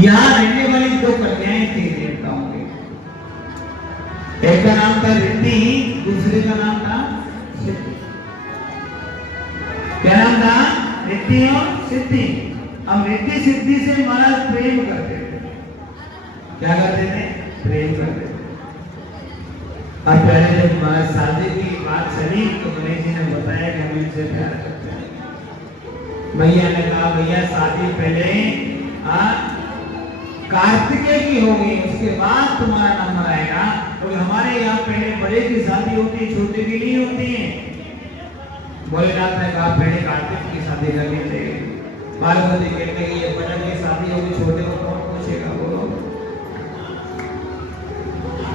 यहाँ रहने वाली दो कन्याएं थी देवताओं के। एक का नाम था रिद्धि, दूसरे का नाम था सिद्धि। क्या नाम था? रिद्धि और सिद्धि। अब रिद्धि सिद्धि से महाराज प्रेम करते थे। क्या करते थे? प्रेम करते थे। अब पहले जब महाराज शादी की बात चली तो गणेश जी ने बताया कि हम इनसे प्यार करते हैं। भैया ने कहा भैया शादी पहले कार्तिकेय की होगी, उसके बाद तुम्हारा नंबर आएगा। तो हमारे यहाँ पहले बड़े की शादी होती है, छोटे की नहीं होती है। भोलेनाथ ने कहा पहले कार्तिक की शादी करनी चाहिए। पार्वती कहते हैं ये बड़े की शादी होगी, छोटे को कौन पूछेगा? बोलो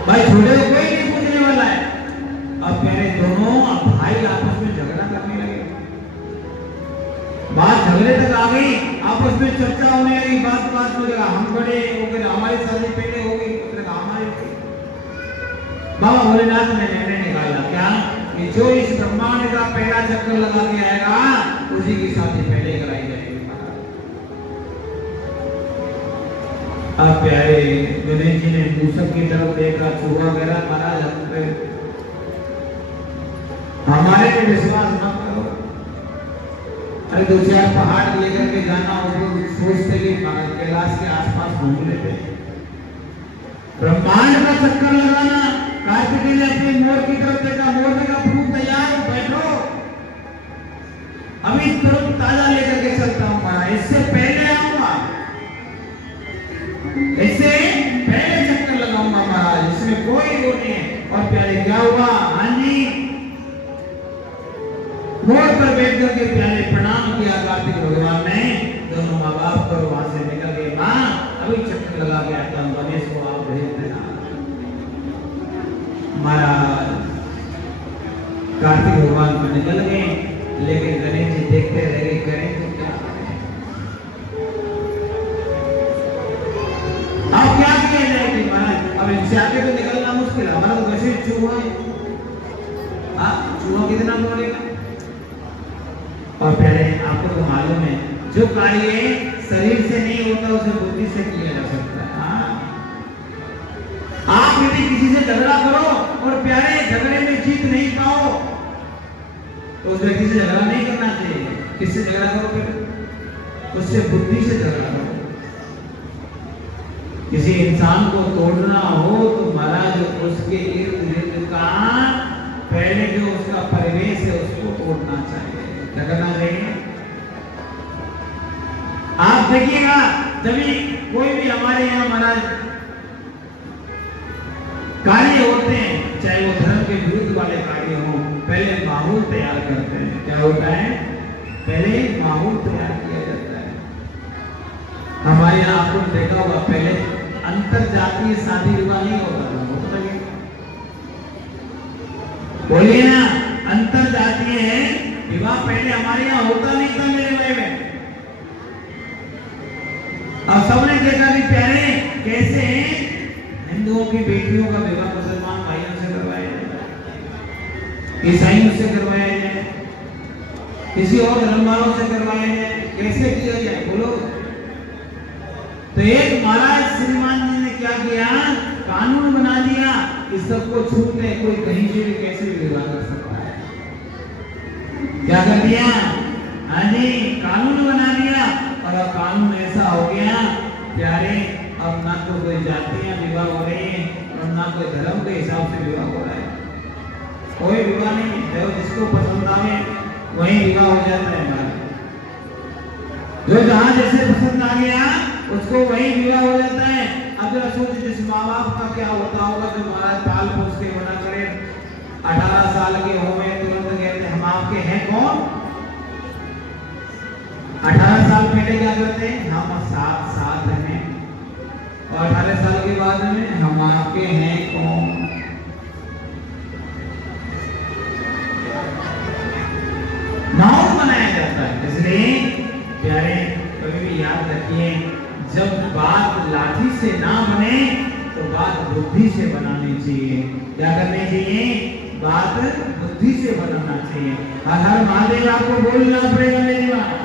भाई, छोटे को कोई नहीं पूछने वाला है। अब पहले दोनों भाई आपस में झगड़ा करने लगे। बात झगड़े तक आ गई, आपस में चर्चा होने लगी। बात बात में लगा हम बड़े हो गए, हमारी शादी पहले हो गई, हमारी। बाबा भोलेनाथ ने निर्णय निकाला क्या कि जो इस ब्रह्मांड का पहला चक्कर लगा के आएगा उसी की शादी पहले कराई जाएगी। अब प्यारे गणेश जी ने मूसक की तरफ देखा, चूहा वगैरह महाराज हम पे हमारे पे विश्वास मत करो। अरे दो चार पहाड़ लेकर के जाना हो तो सोचते कि कैलाश के आसपास घूम लेते। ब्रह्मांड का चक्कर लगाना। कार्तिकेय ने अपने मोर की तरफ देखा, मोर ने कहा प्रभु तैयार हो, बैठो, अभी तुरंत ताजा लेकर के चलता हूँ महाराज, इससे पहले आऊंगा, इससे पहले चक्कर लगाऊंगा महाराज, इसमें कोई वो नहीं है। और प्यारे क्या हुआ? हाँ जी, मोर पर बैठ करके प्यारे प्रणाम किया कार्तिक भगवान ने। दोनों माँ बाप को वहां से निकल गए। माँ अभी चक्कर लगा के आता हूँ, गणेश को आप भेज देना। महाराज कार्तिक भगवान को निकल गए, लेकिन गणेश जी देखते रह गए, करें तो क्या करें? अब क्या किया जाए महाराज? अब इनसे आगे तो निकलना मुश्किल है, हमारा तो वैसे चूहा है। चूहा कितना दौड़ेगा? और पहले आपको तो मालूम है जो कार्य शरीर से नहीं होता उसे बुद्धि से किया जा सकता है। आप यदि किसी से झगड़ा करो और प्यारे झगड़े में जीत नहीं पाओ तो उस व्यक्ति से झगड़ा नहीं करना चाहिए। किससे झगड़ा करो? फिर उससे बुद्धि से झगड़ा करो। किसी इंसान को तोड़ना हो तो महाराज उसके इर्द गिर्द का पहले जो उसका परिवेश है उसको तोड़ना चाहिए। क्या करना चाहिए? आप देखिएगा जब कोई भी हमारे यहाँ महाराज कार्य होते हैं, चाहे वो धर्म के विरुद्ध वाले कार्य हो, पहले माहौल तैयार करते हैं। क्या होता है? पहले माहौल तैयार किया जाता है। हमारे यहाँ आपको देखा होगा पहले अंतर जातीय शादी विवाह नहीं होता था। बोलिए ना, अंतर जातीय है विवाह पहले हमारे यहाँ होता नहीं था मेरे भाई में। अब सबने देखा कि प्यारे कैसे हिंदुओं की बेटियों का विवाह मुसलमान भाइयों से करवाया जाए, ईसाइयों से करवाया जाए, किसी और धर्म वालों से करवाया जाए, कैसे किया जाए बोलो? तो एक महाराज श्रीमान जी ने क्या किया? कानून बना दिया कि सबको छूट है, कोई कहीं से भी कैसे भी विवाह कर सकता है। क्या कर दिया? हाँ जी, कानून बना दिया। और अब कानून ऐसा हो गया प्यारे, अब ना तो कोई जातियां विवाह हो रही है और ना कोई धर्म के हिसाब से विवाह हो रहा है। कोई विवाह नहीं, जो जिसको पसंद आवे वही विवाह हो जाता है। जो जहां जैसे पसंद आ गया उसको वही विवाह हो जाता है। अब जरा सोच, जिस माँ बाप का क्या होता होगा जो महाराज पाल पोस के बड़ा करे, 18 साल के हो गए तुरंत कहते हम आपके हैं कौन? 18 साल पहले क्या करते हैं? हम साथ साथ हैं। और 18 साल के बाद में हम आपके हैं कौन? माहौल बनाया जाता है। इसलिए प्यारे कभी भी याद रखिए, जब बात लाठी से ना बने तो बात बुद्धि से बनानी चाहिए। क्या करनी चाहिए? बात बुद्धि से बनाना चाहिए। हर महादेव आपको बोलना पड़ेगा मेरी बात।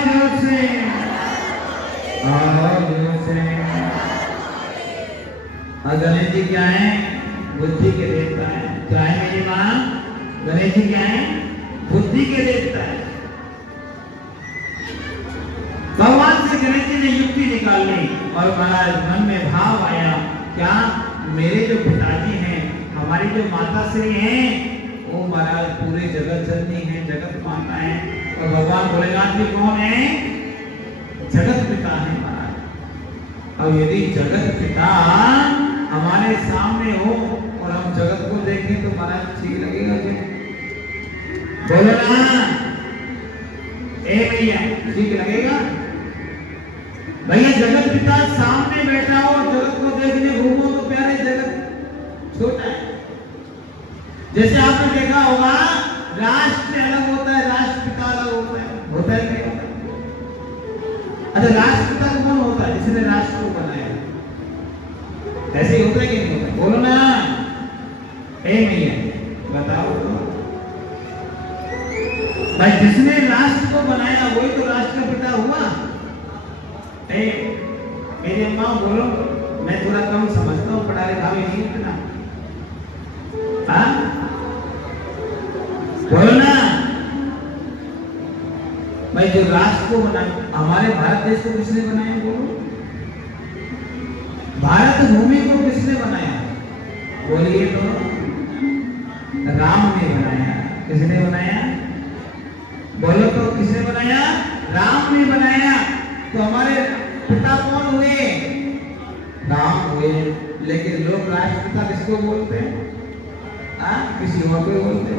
जोर से और गणेश जी क्या है? बुद्धि के देवता है। क्या है मेरी माँ? गणेश जी क्या है? बुद्धि के देवता है। भगवान से गणेश जी ने युक्ति निकाली और महाराज मन में भाव आया, क्या मेरे जो पिताजी हैं, हमारी जो माता श्री हैं, वो महाराज पूरे जगत जननी है, जगत माता है। और भगवान भोलेनाथ जी कौन है? जगत पिता है महाराज। और यदि जगत पिता हमारे सामने हो और हम जगत को देखें तो महाराज ठीक लगेगा क्या? बोलो ना ए भैया, ठीक लगेगा? भैया जगत पिता सामने बैठा हो, जगत को देखने घूमो तो प्यारे जगत छोटा है। जैसे आपने देखा होगा राष्ट्र अलग होता है, राष्ट्रपिता अलग होता है, होता है क्या? अच्छा, राष्ट्रपिता कौन होता है? जिसने राष्ट्र को बनाया। ऐसे ही होता है कि नहीं होता? बोलो ना ए भैया, बताओ तो भाई, जिसने राष्ट्र को बनाया वही तो राष्ट्रपिता हुआ। ए मेरी अम्मा बोलो, मैं थोड़ा कम समझता हूँ, पढ़ा लिखा भी नहीं इतना। हाँ बोलो ना भाई, जो राष्ट्र को बनाया, हमारे भारत देश को किसने बनाया? बोलो, भारत भूमि को किसने बनाया? बोलिए तो। राम ने बनाया। किसने बनाया? बोलो तो, किसने बनाया? राम ने बनाया। तो हमारे पिता कौन हुए? राम हुए। लेकिन लोग राष्ट्रपिता किसको बोलते हैं? किसी और को बोलते हैं।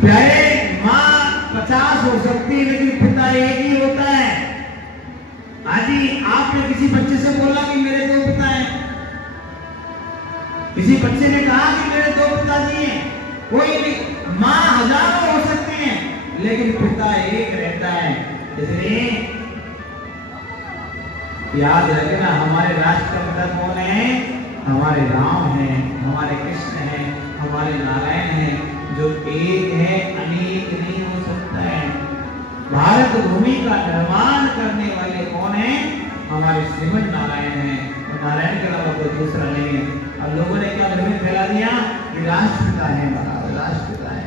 प्यारे, माँ 50 हो सकती है लेकिन पिता एक ही होता है। आजी, आपने किसी बच्चे से बोला कि मेरे दो पिता हैं? किसी बच्चे ने कहा कि मेरे दो पिताजी हैं? कोई भी। माँ हजारों हो सकते हैं लेकिन पिता एक रहता है। इसलिए याद रखना, हमारे राष्ट्र का पिता कौन है? हमारे राम हैं, हमारे कृष्ण हैं, हमारे नारायण हैं, जो एक है, अनेक नहीं हो सकता है। भारत भूमि का निर्माण करने वाले कौन है? हमारे श्रीमन नारायण हैं। और नारायण के अलावा कोई दूसरा नहीं है। अब लोगों ने क्या भ्रम फैला दिया कि राष्ट्रपिता है, राष्ट्रपिता है,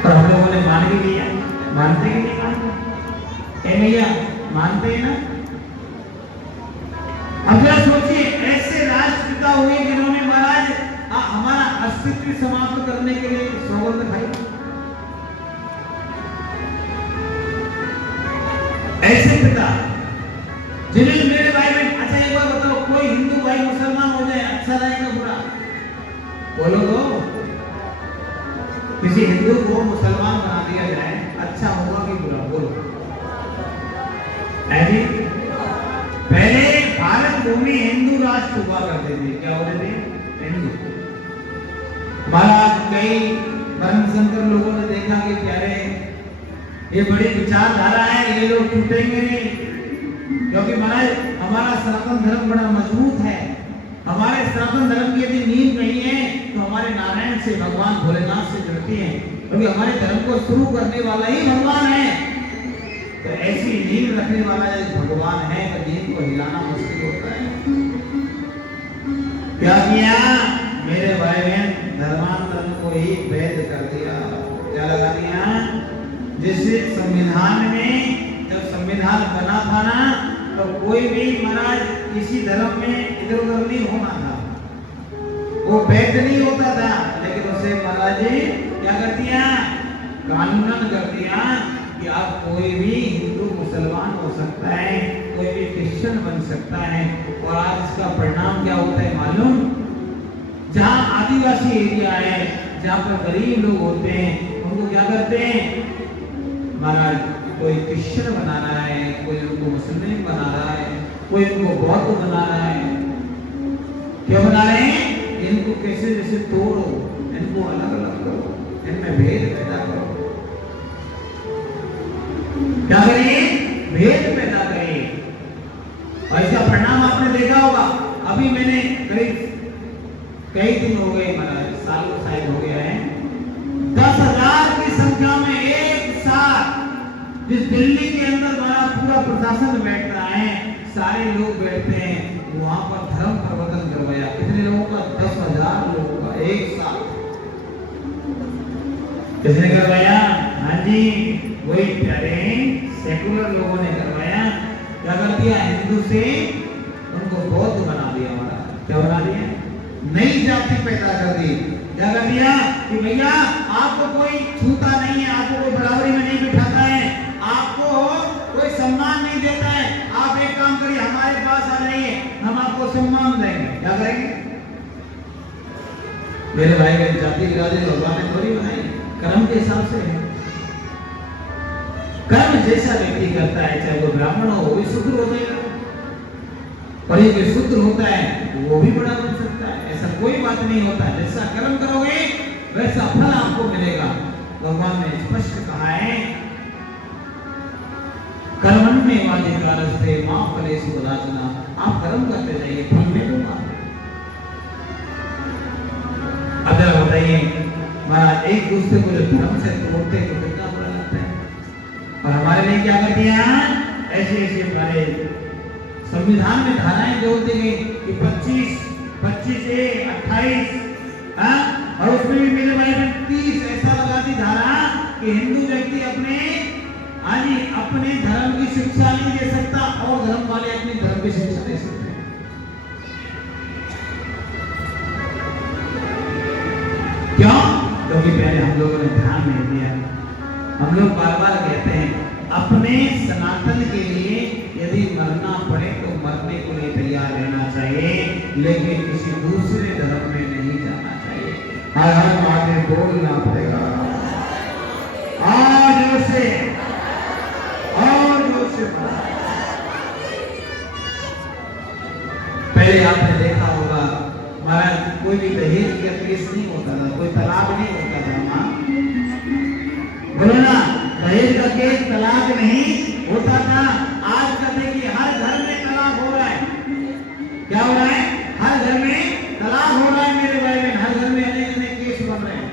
और हम लोगों ने मान भी लिया। मानते कि नहीं मानते? ए भैया, मानते हैं ना? अब जरा सोचिए, ऐसे राष्ट्रपिता हुए जिन्होंने महाराज हमारा अस्तित्व समाप्त करने के लिए सौगंध खाई। ऐसे पिता जिन्हें मेरे भाई बहन, अच्छा एक बार बताओ, कोई हिंदू भाई मुसलमान हो जाए अच्छा रहेगा बुरा? बोलो तो। किसी हिंदू को मुसलमान बना दिया जाए, अच्छा होगा कि बुरा? बोलो। ऐसी पहले भारत भूमि हिंदू राष्ट्र हुआ करते थे। क्या होते थे? हिंदू। महाराज कई परम शंकर लोगों ने देखा कि प्यारे, ये बड़ी विचारधारा है, ये लोग टूटेंगे नहीं, क्योंकि महाराज हमारा सनातन धर्म बड़ा मजबूत है। हमारे सनातन धर्म की यदि नींव नहीं है तो हमारे नारायण से, भगवान भोलेनाथ से जुड़ती है, क्योंकि हमारे धर्म को शुरू करने वाला ही भगवान है। तो ऐसी नींव रखने वाला यदि भगवान है तो नींव को हिलाना मुश्किल होता है। क्या किया मेरे भाई बहन? धर्मांतरण को ही वैध कर दिया। क्या लगा दिया? जैसे संविधान में, जब संविधान बना था ना, तो कोई भी महाराज किसी धर्म में इधर उधर नहीं होना था, वो वैध नहीं होता था। लेकिन उसे महाराज जी क्या कर दिया? कानूनन कर दिया कि आप कोई भी हिंदू मुसलमान हो सकता है, कोई भी क्रिश्चियन बन सकता है। और आज इसका परिणाम क्या होता है मालूम? जहाँ आदिवासी एरिया है, जहाँ पर गरीब लोग होते हैं, उनको क्या करते हैं महाराज? कोई क्रिश्चियन बना रहा है, कोई उनको मुस्लिम बना रहा है, कोई उनको बौद्ध बना रहा है। क्यों बना रहे हैं? इनको कैसे जैसे तोड़ो, इनको अलग अलग करो, इनमें भेद पैदा करो। क्या करिए? भेद पैदा करिए। और इसका परिणाम आपने देखा होगा। अभी मैंने करीब कई दिन हो गए, महाराज साल शायद हो गया है, 10,000 की संख्या में एक साथ जिस दिल्ली के अंदर हमारा पूरा प्रशासन बैठ रहा है, सारे लोग बैठते हैं, वहां पर धर्म प्रवर्तन करवाया। कितने लोगों का? 10,000 लोगों का एक साथ। किसने करवाया? हाँ जी, वही प्यारे सेकुलर लोगों ने करवाया। क्या कर दिया? हिंदू से उनको बौद्ध बना दिया। हमारा क्या बना दिया? नई जाति पैदा कर दी। क्या कर दिया कि भैया आपको कोई छूता नहीं है, आपको कोई बराबरी में नहीं बिठाता है, आपको कोई सम्मान नहीं देता है। आप एक काम करिए, हमारे पास आ जाइए, हम आपको सम्मान देंगे। क्या करेंगे? मेरे भाई बहन, जाति गिरादे भगवान ने थोड़ी बनाई, कर्म के हिसाब से है। कर्म जैसा व्यक्ति करता है, चाहे वो ब्राह्मण हो, वो भी शूद्र हो जाएगा, और ये जो शूद्र होता है वो भी बड़ा बन सकता है। ऐसा कोई बात नहीं होता है। जैसा कर्म करोगे वैसा फल आपको मिलेगा। भगवान ने स्पष्ट कहा है, कर्मण्येवाधिकारस्ते मा फलेषु कदाचन। आप कर्म करते जाइए, फल मिलेगा। अब जरा बताइए, महाराज एक दूसरे को जो धर्म से तोड़ते तो कितना बुरा लगता है। और हमारे लिए क्या कर दिया? ऐसे ऐसे हमारे संविधान में धाराएं जोड़ती गई कि 25A 28, और उसमें भी मेरे भाई ने 30 ऐसा लगा दी धारा कि हिंदू व्यक्ति अपने अपने धर्म की शिक्षा नहीं दे सकता, और धर्म वाले अपने धर्म की शिक्षा दे सकते हैं। क्यों? क्योंकि पहले हम लोगों ने ध्यान नहीं दिया। हम लोग बार बार कहते हैं, अपने सनातन के लिए यदि मरना पड़े तो मरने के लिए तैयार रहना चाहिए, लेकिन किसी दूसरे धर्म में नहीं जाना चाहिए। हर हर महादेव बोलना पड़ेगा। और जोर से पहले आपने देखा होगा महाराज, कोई भी दहेज का केस नहीं होता था, कोई तलाक नहीं होता था। मां बोलो ना, दहेज का केस तलाक नहीं होता था। आज का देखिए, हर घर में तलाक हो रहा है। क्या हो रहा है? हर घर में तलाक हो रहा है मेरे भाई बहन। हर घर में अनेक अनेक केस बन रहे हैं।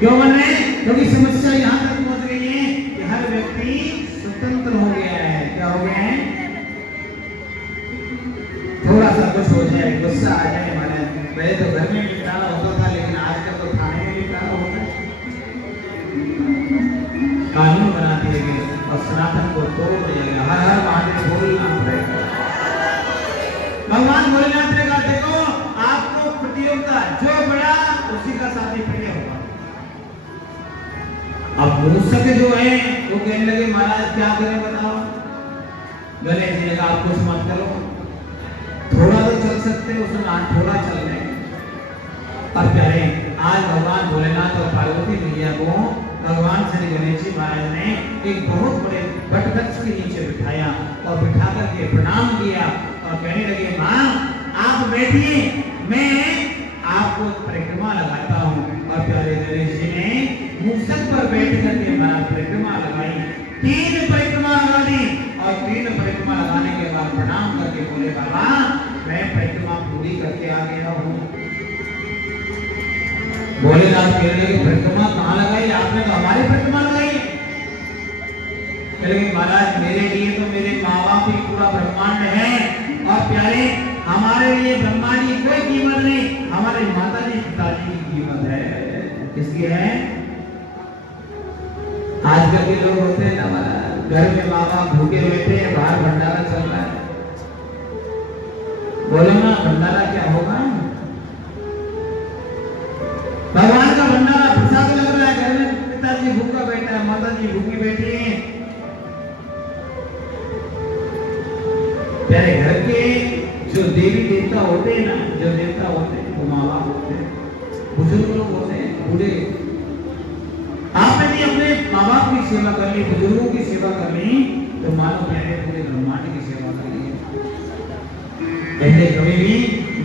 क्यों बन रहे हैं? क्योंकि समस्या यहाँ तक पहुंच गई है कि हर व्यक्ति स्वतंत्र हो गया है। क्या हो गया है? थोड़ा सा कुछ हो जाए, गुस्सा आ जाए, हमारे पहले तो घर में निपटारा होता था, लेकिन आजकल तो थाने में निपटारा होता है। कानून बना दिए गए और सनातन को तोड़ दिया गया। हर हर महादेव बोलना पड़ेगा। भगवान भोलेनाथ ने कहा, देखो आपको प्रतियोगिता जो बड़ा उसी का शादी पहले होगा। अब मूर्ख जो है वो कहने लगे, महाराज क्या करें बताओ? गणेश जी ने कहा, आप कुछ मत करो, थोड़ा तो चल सकते हो, उसमें थोड़ा चल रहे। और प्यारे, आज भगवान भोलेनाथ और पार्वती मैया को भगवान श्री गणेश जी महाराज ने एक बहुत बड़े वट वृक्ष के नीचे बिठाया और बिठा करके प्रणाम किया और कहने लगे, माँ आप बैठिए, मैं आपको परिक्रमा लगाता हूँ। और प्यारे गणेश जी ने मूषक पर बैठ करके महाराज परिक्रमा लगाई। 3 परिक्रमा लगा दी और 3 परिक्रमा लगाने के बाद प्रणाम करके बोले, बाबा मैं परिक्रमा पूरी करके आ गया हूँ। भोलेनाथ कहने लगे, परिक्रमा कहाँ लगाई? आपने तो हमारी परिक्रमा लगाई है। महाराज मेरे लिए तो मेरे माँ बाप ही पूरा ब्रह्मांड है, और प्यारे हमारे लिए ब्रह्मांड की कोई कीमत नहीं, हमारे माता जी पिताजी की कीमत है। किसकी है? आजकल के लोग होते हैं ना, घर में माँ बाप भूखे बैठे हैं, बाहर भंडारा चल रहा है। बोलो ना, भंडारा क्या होगा? भगवान का भंडारा प्रसाद लग रहा है, घर में पिताजी भूखा बैठा है, माता जी भूखी बैठी है। प्यारे घर के जो देवी देवता होते हैं ना, जो देवता होते हैं वो माँ बाप होते हैं, बुजुर्ग लोग होते हैं, बूढ़े। आपने भी अपने माँ बाप की सेवा कर ली, बुजुर्गों की सेवा कर ली, तो मानो प्यारे पूरे ब्रह्मांड की सेवा कर ली। पहले कभी भी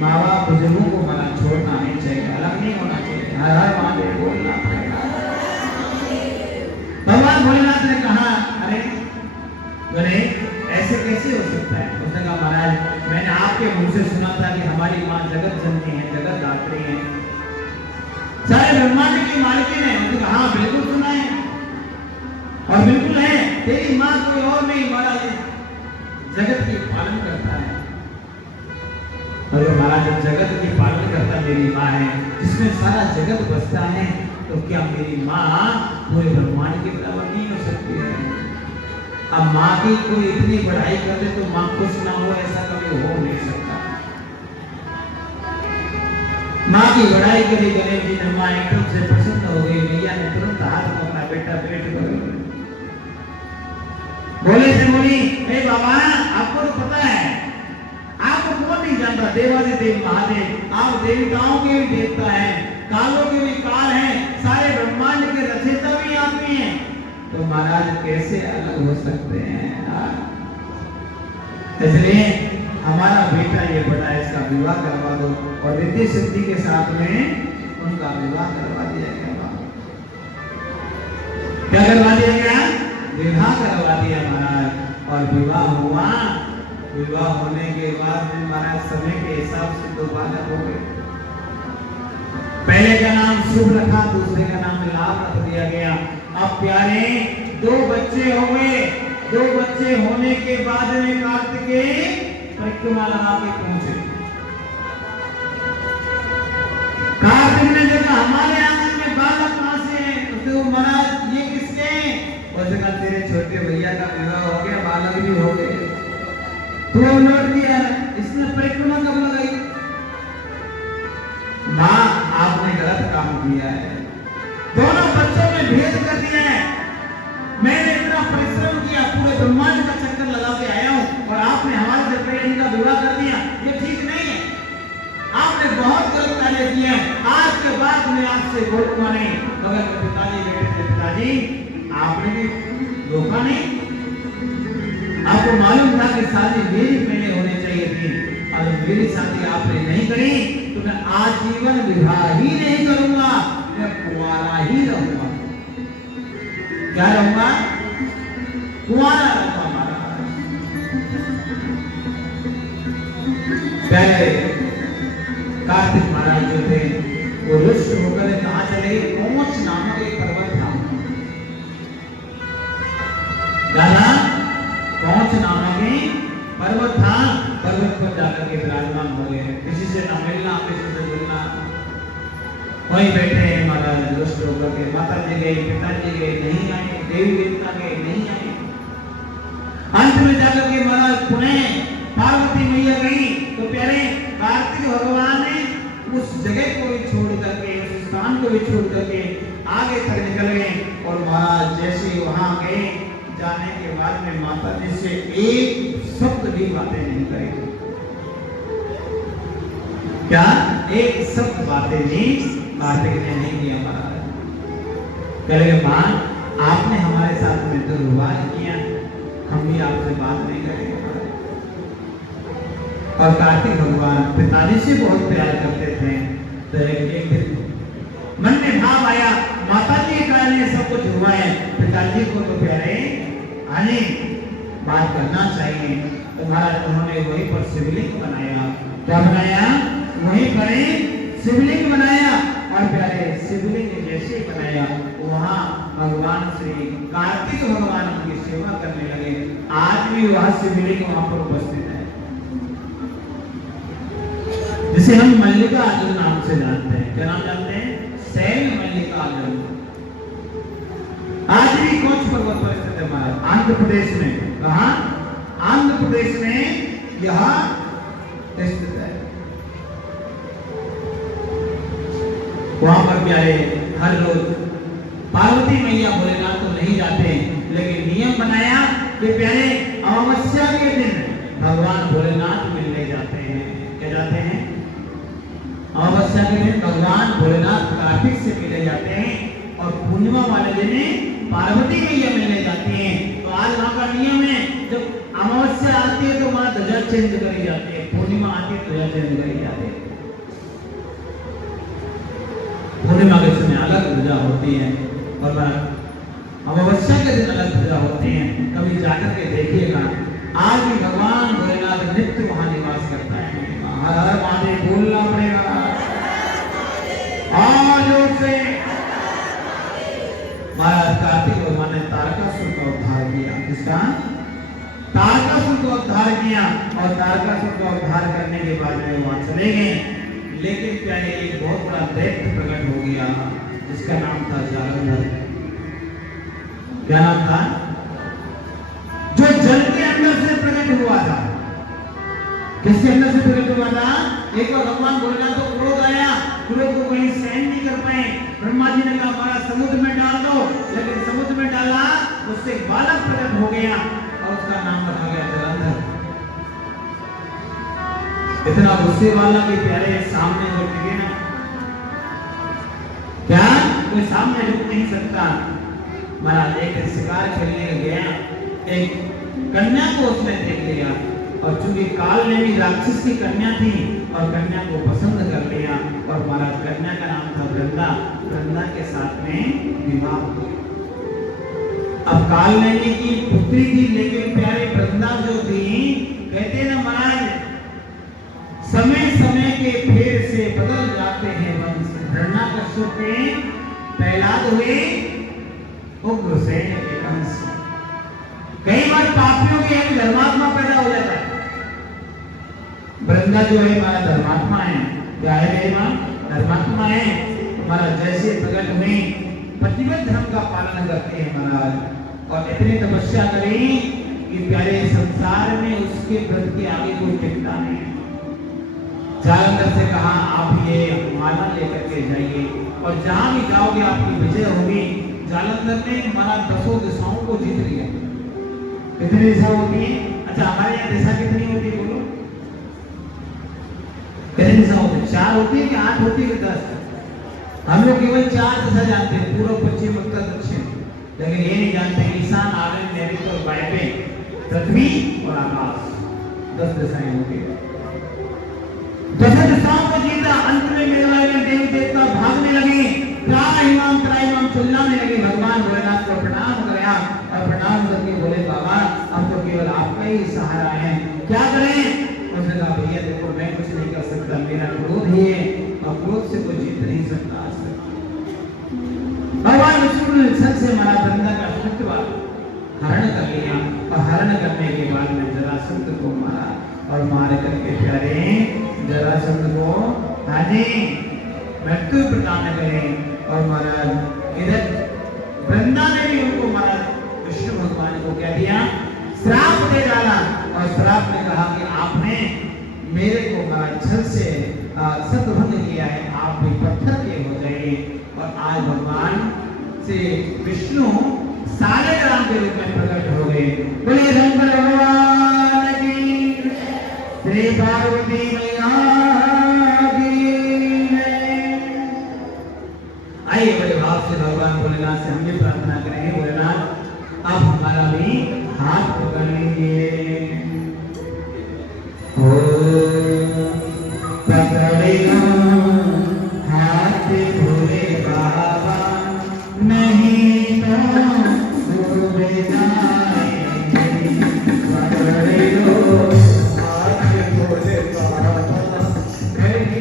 माँ बाप बुजुर्गों को मना छोड़ना नहीं चाहिए, अलग नहीं होना चाहिए। हर हर महादेव बोलना पड़ेगा। भगवान भोलेनाथ ने कहा, अरे गणेश ऐसे कैसे हो सकता है? उसने कहा, महाराज मैंने आपके मुंह से सुना था कि हमारी माँ जगत जननी है, जगत दात्री है, सारे ब्रह्मांड की मालिकिन है। उसने कहा, हाँ बिल्कुल सुना है, और मेरी माँ है, जिसमें सारा जगत बसता है, तो क्या मेरी माँ पूरे ब्रह्मांड के बराबर नहीं हो सकती है? अब माँ की कोई इतनी बढ़ाई कर दे तो माँ खुश ना हो, ऐसा कभी हो नहीं सकता। माँ की बढ़ाई करी गणेश जी ने, माँ एकदम से प्रसन्न हो गई, मैया ने तुरंत हाथ पकड़ा, बेटा पेट करो। बोले से बोली, हे बाबा आपको तो पता है, आपको कौन नहीं जानता, देवादिदेव महादेव, आप देवताओं के भी देवता हैं, कालों के भी काल हैं, सारे ब्रह्मांड के रचयिता भी आप ही हैं, तो महाराज कैसे अलग हो सकते हैं? इसलिए हमारा बेटा ये बड़ा है, इसका विवाह करवा दो, और रिद्धि सिद्धि के साथ में उनका विवाह करवा दिया गया। क्या करवा दिया गया? विवाह करवा दिया महाराज। और विवाह हुआ, विवाह होने के बाद में महाराज समय के हिसाब से दो बालक हो गए। पहले का नाम शुभ रखा, दूसरे का नाम लाभ रख दिया गया। अब प्यारे दो बच्चे हो गए। दो बच्चे होने के बाद में कार्तिकेय परिक्रमा लगा के पहुंचे। कार्तिक ने देखा हमारे आंगन में बालक कहां से है? तो महाराज ये किसके? उसने कहा तेरे छोटे भैया का विवाह हो गया, बालक भी हो गए, तू लौट दिया। इसने परिक्रमा कब लगाई? मां आपने गलत काम किया है, दोनों बच्चों में भेद कर दिया है। मैंने इतना परिश्रम किया, पूरे ब्रह्मांड का चक्कर लगा के आया हूं, और आपने हमारे से इनका विवाह कर दिया, ये ठीक नहीं है। आपने बहुत गलत कार्य किया है। आज के बाद मैं आपसे बोलूंगा नहीं, मगर पिताजी बेटे से, पिताजी आपने भी धोखा नहीं, आपको मालूम था कि शादी मेरी पहले होनी चाहिए थी, और मेरी शादी आपने नहीं करी, तो मैं आजीवन विवाह ही नहीं करूंगा, मैं कुंवारा ही रहूंगा। क्या रहूंगा? कुंवारा रहूंगा। पहले कार्तिक महाराज जो थे वो रुष्ट होकर कहां चले? पहुंच नामक एक पर्वत था। पहुंच नामक पर्वत था। पर्वत पर जाकर के विराजमान हो गए, किसी से न मिलना, किसी से जुलना, वहीं बैठे हैं महाराज रुष्ट होकर के। माता जी गए, पिताजी गए, नहीं आए, देवी देवता गए, नहीं आए। अंत में जाकर के महाराज पुनः पार्वती मैया गई, तो प्यारे कार्तिक भगवान ने उस जगह को भी छोड़ करके, उस स्थान को भी छोड़ करके आगे तक निकल गए। और महाराज जैसे वहां गए, जाने के बाद में माता जी से एक शब्द भी बातें नहीं करेंगे। क्या? एक शब्द बातें भी कार्तिक ने नहीं किया। महाराज कहेंगे मां आपने हमारे साथ में दुर्व्यवहार किया, हम भी आपसे बात नहीं करेंगे। और कार्तिक भगवान पिताजी से बहुत प्यार करते थे, तो एक दिन मन में भाव आया, माता जी के कारण ये सब कुछ हुआ है, पिताजी को तो प्यारे आने बात करना चाहिए। तो महाराज उन्होंने वहीं पर शिवलिंग बनाया। क्या बनाया? वहीं पर शिवलिंग बनाया। और प्यारे शिवलिंग जैसे बनाया, वहां भगवान श्री कार्तिक भगवान की सेवा करने लगे। आज भी वह शिवलिंग वहां पर उपस्थित है, जिसे हम मल्लिकार्जुन नाम से जानते हैं। क्या नाम जानते हैं? शैल मल्लिकार्जुन। आज भी कोच पर्वत पर स्थित है महाराज, आंध्र प्रदेश में। कहा? आंध्र प्रदेश में यह स्थित है। वहां पर क्या है? हर रोज पार्वती मैया भोलेनाथ तो नहीं जाते, लेकिन नियम बनाया कि प्यारे अमावस्या के दिन भगवान भोलेनाथ मिलने जाते हैं। क्या जाते हैं? अमावस्या के दिन भगवान भोलेनाथ कार्तिक से मिले जाते हैं, और पूर्णिमा वाले दिन पार्वती मैया मिलने जाती हैं। तो आज वहां का नियम है, जब अमावस्या आती है तो वहां ध्वजा चेंज करी जाती है, पूर्णिमा आती है ध्वजा चेंज करी जाती है। पूर्णिमा के समय अलग ध्वजा होती है, और अमावस्या के दिन अलग ध्वजा होती है। कभी जाकर के देखिएगा, आज भी भगवान भोलेनाथ नित्य वहां निवास करता है। हर हर महादेव बोलना पड़ेगा। आज से महाराज कार्तिक भगवान ने तारकासुर का उद्धार किया। किसका? तारकासुर का उद्धार किया। और तारकासुर का उद्धार करने के बाद में वहां चले गए, लेकिन प्यारे एक बहुत बड़ा दैत्य प्रकट हो गया जिसका नाम था जालंधर। क्या नाम था? जो जल के अंदर से प्रकट हुआ था। किसके अंदर से प्रकट हुआ था? एक बार भगवान भोलेनाथ को क्रोध आया, क्रोध को कहीं सहन नहीं कर पाए, ब्रह्मा जी ने कहा हमारा समुद्र में डाल दो, लेकिन समुद्र में डाला, उससे एक बालक प्रकट हो गया और उसका नाम रखा गया जलंधर। इतना गुस्से वाला कि प्यारे सामने हो टिके ना, क्या कोई सामने रुक नहीं सकता। महाराज एक शिकार खेलने गया, एक कन्या को उसने देख लिया और चूंकि काल ने भी राक्षस की कन्या थी और कन्या को पसंद कर लिया और महाराज कन्या का नाम था वृंदा। वृंदा के साथ में विवाह हो गया। अब काल ने की पुत्री थी, लेकिन प्यारे वृंदा जो थी, कहते ना महाराज समय समय के फेर से बदल जाते हैं वंश। हिरण्यकश्यप के प्रहलाद हुए उग्रसेन के वंश। कई बार पापियों के एक धर्मात्मा पैदा हो जाता है। वृंदा जो है हमारा धर्मात्मा है। क्या है मेरी मां? धर्मात्मा है। हमारा जैसे प्रकट हुए पतिव्रत धर्म का पालन करते हैं महाराज, और इतनी तपस्या करें कि प्यारे संसार में उसके व्रत के आगे कोई टिकता नहीं। जालंधर से कहा आप ये माला लेकर के जाइए और जहां भी जाओगे आपकी विजय होगी। जालंधर ने हमारा 10 दिशाओं को जीत लिया। कितनी दिशा होती है? अच्छा हमारे यहाँ दिशा कितनी होती है बोलो? कितनी दिशा होती है? 4 होती है कि 8 होती है कि 10? हम लोग केवल 4 दिशा जानते हैं, पूर्व पश्चिम उत्तर दक्षिण, लेकिन ये नहीं जानते ईशान आनंद नैऋत्य और वायव्य, पृथ्वी और आकाश। 10 दिशाएं होती है। 10 दिशाओं को जीता। अंत में मेरे देवी देवता भागने लगे, त्राहिमाम चिल्लाने लगे। भगवान भोलेनाथ को प्रणाम कराया और प्रणाम करके बोले बाबा हम तो केवल आपका ही सहारा है, क्या करें? उसने कहा भैया देखो मैं कुछ नहीं कर सकता, मेरा क्रोध ही है और क्रोध से कोई जीत नहीं सकता। भगवान विष्णु ने छल से मारा, वृंदा का सत्व हरण कर लिया और हरण करने के बाद में जरासंध को मारा और मार करके प्यारे जरासंध को हाजी मृत्यु प्रदान करें। और महाराज इधर वृंदा ने भी उनको महाराज विष्णु भगवान को क्या दिया? श्राप दे डाला। और श्राप ने कहा कि आपने मेरे को महाराज छल से सतभंग किया है, आप भी पत्थर के हो जाइए। और आज भगवान से विष्णु सारे ग्राम के रूप में प्रकट हो गए। बोले शंकर भगवान की, श्री पार्वती मैया की। आइए बड़े भाव से भगवान भोलेनाथ से हम भी प्रार्थना करेंगे, भोलेनाथ आप हमारा भी हाथ पकड़ लीजिए। ओ पकड़े हाथ भोले बाबा, नहीं तो डूब जाएंगे। पकड़े लो हाथ भोले बाबा,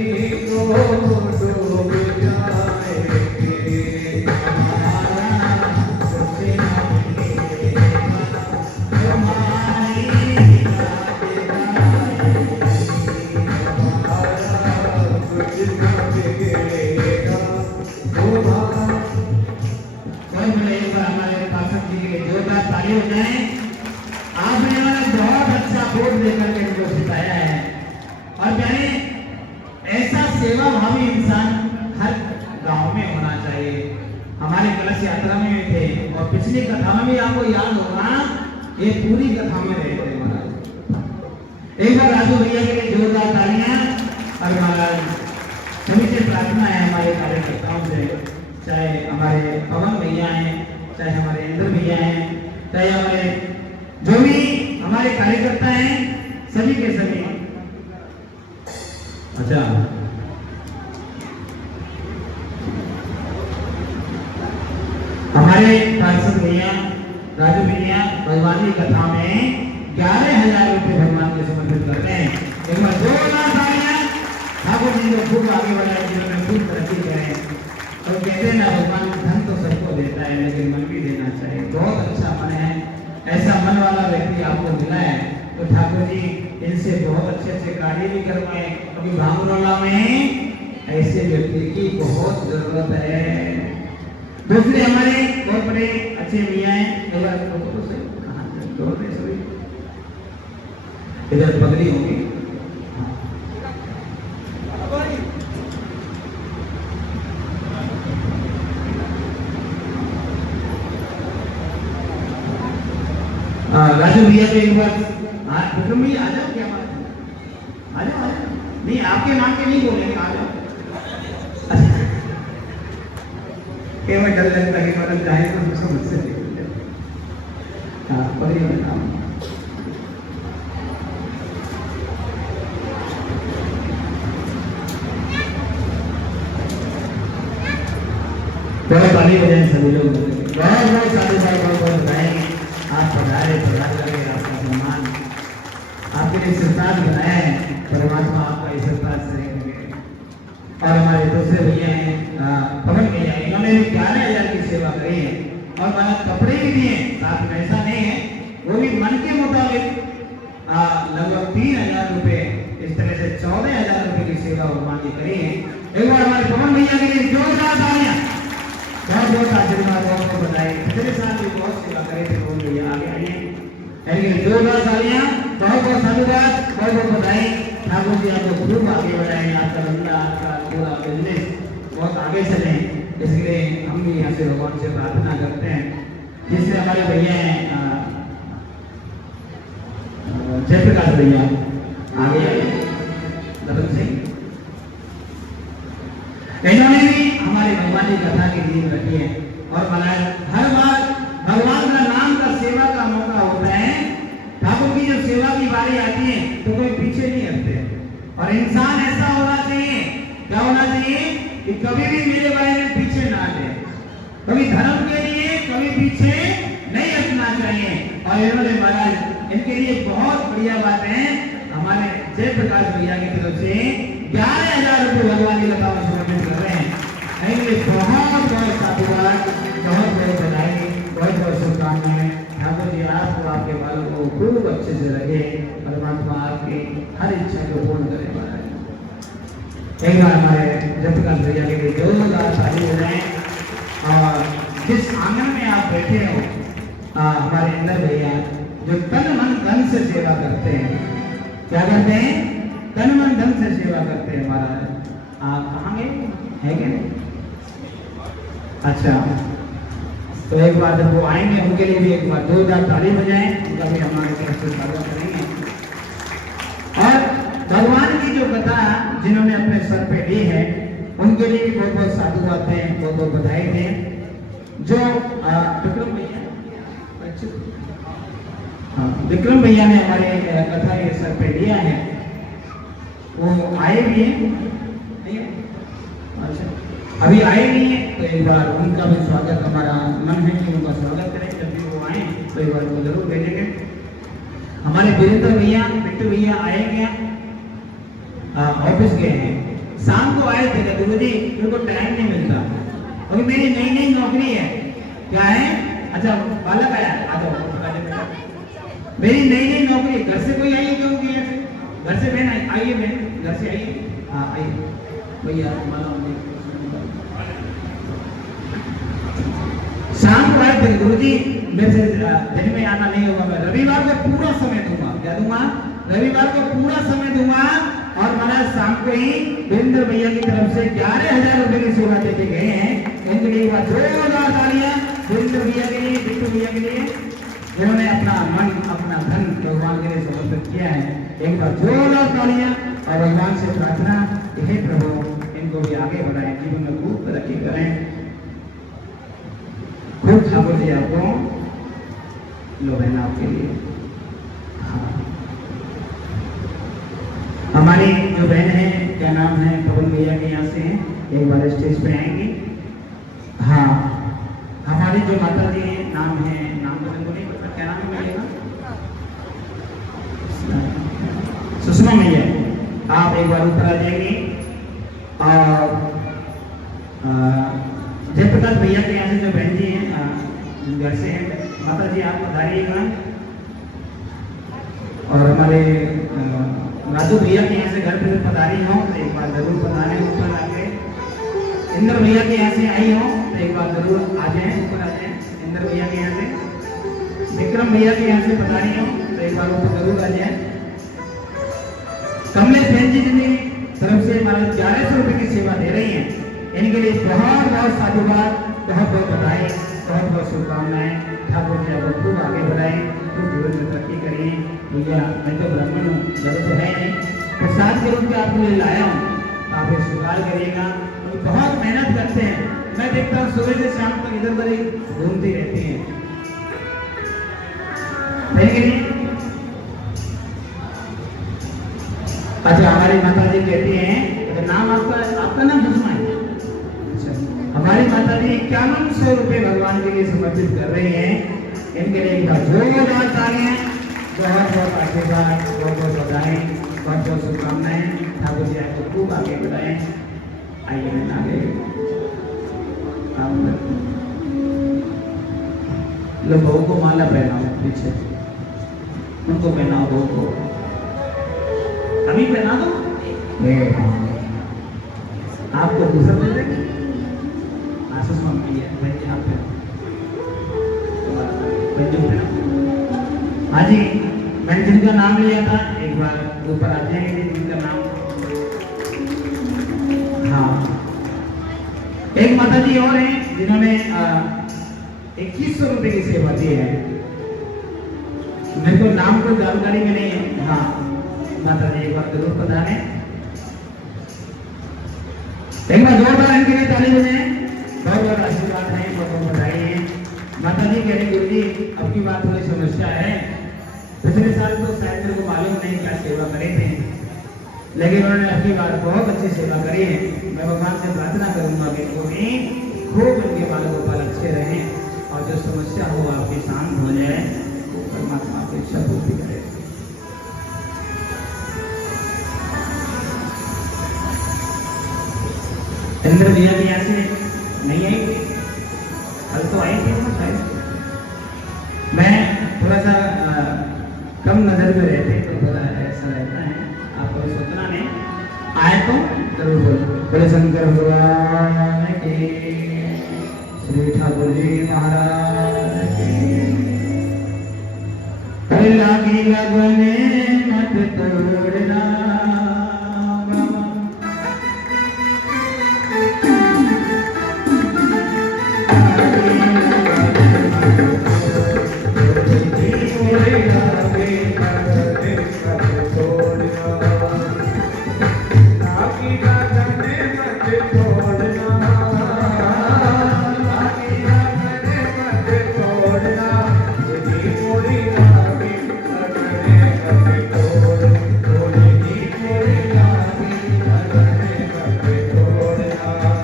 नहीं तो डूब जाएंगे। ताली हो जाए। आपने हमें बहुत अच्छा बोध देकर के इनको सिखाया है। और यानी ऐसा सेवा भावी इंसान हर गांव में होना चाहिए। हमारे कलश यात्रा में भी थे और पिछली कथा में भी आपको याद होगा, ये पूरी कथा में रहे थे महाराज। एक बार राजू भैया के लिए जोरदार तालियां। और महाराज सभी से प्रार्थना है हमारे कार्यकर्ताओं से, चाहे हमारे पवन भैया हैं, चाहे हमारे इंद्र भैया हैं, चाहे हमारे जो भी हमारे कार्यकर्ता हैं, सभी के सभी। अच्छा हमारे पार्षद भैया राजू भैया भगवान की कथा में 11,000 रुपए भगवान के समर्पित करते हैं। एक बार जोरदार तालियां। ठाकुर जी को खूब आगे बढ़ाए, जीवन में खूब तरक्की करें। और कहते हैं ना भगवान धन तो सबको देता है, लेकिन मन भी देना चाहिए। बहुत अच्छा मन है, ऐसा मन वाला व्यक्ति आपको मिला है तो ठाकुर जी इनसे बहुत अच्छे अच्छे कार्य भी करवाए। अभी भांगरोला में ऐसे व्यक्ति की बहुत जरूरत है। दूसरे हमारे बहुत बड़े अच्छे मियाँ हैं, सभी इधर पगड़ी होगी। राजू भैया के एक बार विक्रम भैया आ जाओ, क्या बात है, आ जाओ। नहीं आपके नाम के नहीं बोलेंगे, आ जाओ। केवल डर लगता है कि जाए तो समझ से बहुत ताली बजाएं सभी लोग, बहुत साधु भाई बहुत बताएंगे। आप पधारे करेंगे, आपका सम्मान, आपके लिए सरताज बनाया है परमात्मा, आपका इस सरताज से रहेंगे। और हमारे दूसरे भैया हैं पवन भैया, इन्होंने भी 11,000 की सेवा करी है और मैंने कपड़े भी दिए, साथ में ऐसा नहीं है, वो भी मन के मुताबिक लगभग 3,000 रुपए, इस तरह से 14,000 रुपए की सेवा भगवान की करी है। एक बार हमारे पवन भैया के लिए जोरदार तालियां, बहुत आशीर्वाद आपको बताए। पिछले साल भी बहुत सेवा करे थे पवन भैया, आगे आइए, जोरदार तालियां, बहुत साधुवाद, बहुत बधाई। ठाकुर जी आपको खूब आगे बढ़ाएं, आपका धंधा, आपका पूरा बिजनेस बहुत आगे चले, इसलिए हम भी यहाँ से भगवान से प्रार्थना करते हैं। जिससे हमारे भैया हैं जयप्रकाश भैया, आगे दबन सिंह, इन्होंने भी हमारे भगवान की कथा की नींव रखी है और बनाया। हर बार भगवान का नाम का सेवा का मौका होता है, ठाकुर की जब सेवा की बारी आती है तो कोई पीछे नहीं हटते। और इंसान ऐसा होना चाहिए, क्या होना चाहिए कि कभी भी मेरे बारे में पीछे ना हटे, कभी धर्म के लिए कभी पीछे नहीं हटना चाहिए। और इन्होंने महाराज इनके लिए बहुत बढ़िया बात है, हमारे जयप्रकाश भैया की तरफ से 11,000 रुपये भगवान की कथा में समर्पित कर रहे हैं। बहुत साधुवाद, बहुत बधाई, बहुत शुभकामनाएं। ठाकुर जी आपको, आपके बालों को खूब अच्छे से लगे, परमात्मा आपकी हर इच्छा को पूर्ण करे। एक बार हमारे जयप्रकाश भैया के लिए जोरदार ताली बजाएं। और जिस आंगन में आप बैठे हो, हमारे अंदर भैया जो तन मन धन से सेवा करते हैं, क्या करते हैं, तन मन धन से सेवा करते हैं। महाराज आप कहाँ गए है क्या? अच्छा, तो एक बार जब वो आएंगे उनके लिए भी एक बार जोरदार ताली बजाएं, उनका भी हमारे तरफ से स्वागत करेंगे। और भगवान की जो कथा जिन्होंने अपने सर पे ली है उनके लिए भी बहुत बहुत साधुवाद हैं, बहुत बहुत बधाई दें। जो विक्रम भैया, विक्रम भैया ने हमारे कथा ये सर पे लिया है, वो आए भी हैं, अच्छा अभी आए नहीं है, तो एक बार उनका भी स्वागत, हमारा मन है कि उनका स्वागत करें। जब भी वो आए तो एक बार वो जरूर भेजेंगे। हमारे वीरेंद्र भैया, बिट्टू भैया आए क्या? ऑफिस गए हैं, शाम को आए थे, गुरु जी मेरे को टाइम नहीं मिलता, अभी मेरी नई नौकरी है। क्या है? अच्छा बालक आया, आ जाओ, मेरी नई नौकरी, घर से कोई आई क्यों की है? घर से बहन आइए, बहन घर से आइए, हाँ आइए भैया। शाम को आए थे, गुरु जी मेरे से दिन में आना नहीं होगा, मैं रविवार को पूरा समय दूंगा। क्या दूंगा? रविवार को पूरा समय दूंगा। और महाराज शाम को ही वीरेंद्र भैया की तरफ से 11,000 रुपए की सेवा देके गए हैं। इनके लिए जोरदार तालियां वीरेंद्र भैया के लिए, बिट्टू भैया के लिए, जिन्होंने अपना मन, अपना धन भगवान के लिए समर्पित किया है। एक बार जोरदार तालियां और भगवान से प्रार्थना, हे प्रभु इनको भी आगे बढ़ाएं, जीवन में खूब तरक्की करें, खूब ठाकुर जी आपको लो बहन आपके लिए। हमारी जो बहन है, क्या नाम है, पवन भैया के यहाँ से हैं, एक बार स्टेज पे आएंगी। हाँ, हमारी जो माता जी है, नाम है, नाम तो मेरे को नहीं पता, क्या नाम है भैया? सुषमा भैया, आप एक बार ऊपर आ जाएंगे। और जयप्रकाश भैया के यहाँ से जो बहन जी हैं, घर से हैं, माता जी आप पधारिएगा। और हमारे राजू भैया के यहाँ से घर पे पधारी हो, तो एक बार जरूर पधारें ऊपर आके। इंद्र भैया के यहाँ से आई हो तो एक बार जरूर आ जाए, ऊपर आ जाए। इंद्र भैया के यहाँ से, विक्रम भैया के यहाँ से पधारी हो तो एक बार ऊपर जरूर आ जाए। कमलेश बहन जी ने तरफ से हमारे 1100 रुपए की सेवा दे रही हैं, इनके लिए बहुत बहुत साधुवाद, बहुत बहुत बधाई, बहुत बहुत शुभकामनाएं। ठाकुर जी आपको खूब आगे बढ़ाएं, खूब जीवन में तरक्की करिए। भैया मैं तो ब्राह्मण हूँ, जरूरत तो है नहीं, प्रसाद के रूप में आपके लिए लाया हूँ, आप ये स्वीकार करिएगा। बहुत मेहनत करते हैं, मैं देखता हूँ सुबह से शाम तक इधर उधर ही घूमती रहती हैं। अच्छा, हमारी माता जी कहती हैं, नाम आपका नाम सुषमा है। अच्छा, हमारी माता जी 5100 रुपए भगवान के लिए समर्पित कर रही हैं, इनके लिए एक बार जोरदार तालियां, बहुत बहुत आशीर्वाद, बहुत बहुत बधाई, बहुत बहुत शुभकामनाएं। ठाकुर जी आपको खूब आगे बढ़ाएं। आइए मैं आगे लो, बहू को माला पहनाओ, पीछे उनको पहनाओ, बहू को अभी पहना दो। आपको दूसरा दे देंगे, आशीष मम्मी है भाई, आप हाँ जी। मैंने जिनका नाम लिया था एक बार ऊपर आ जाएंगे, जिनका नाम, हाँ। एक माता जी और हैं जिन्होंने 2100 रुपए की सेवा दी है, मेरे को नाम को जानकारी में नहीं है। हाँ माता जी एक बार जरूर पधारे, एक बार जोरदार इनके लिए ताली बजाएं, बहुत बहुत आशीर्वाद है, बहुत बहुत बधाई है। माता जी कह रही गुरु जी अब की बात थोड़ी समस्या है, पिछले साल तो शायद मेरे को मालूम नहीं क्या सेवा करे थे, लेकिन उन्होंने अब की बार बहुत अच्छी सेवा करी है। मैं भगवान से प्रार्थना करूंगा कि खूब इनके बाल गोपाल अच्छे रहें और जो समस्या हो आपकी शांत हो जाए, वो परमात्मा की इच्छा पूर्ति करे। इंद्र भैया के यहाँ से नहीं आई, कल तो आई थी शायद, मैं थोड़ा सा कम नजर में रहते तो थोड़ा ऐसा रहता है, आपको सोचना नहीं, आए तो जरूर बोलो। बोले शंकर भगवान की, श्री ठाकुर जी महाराज की। लागी लगने मत तोड़ना,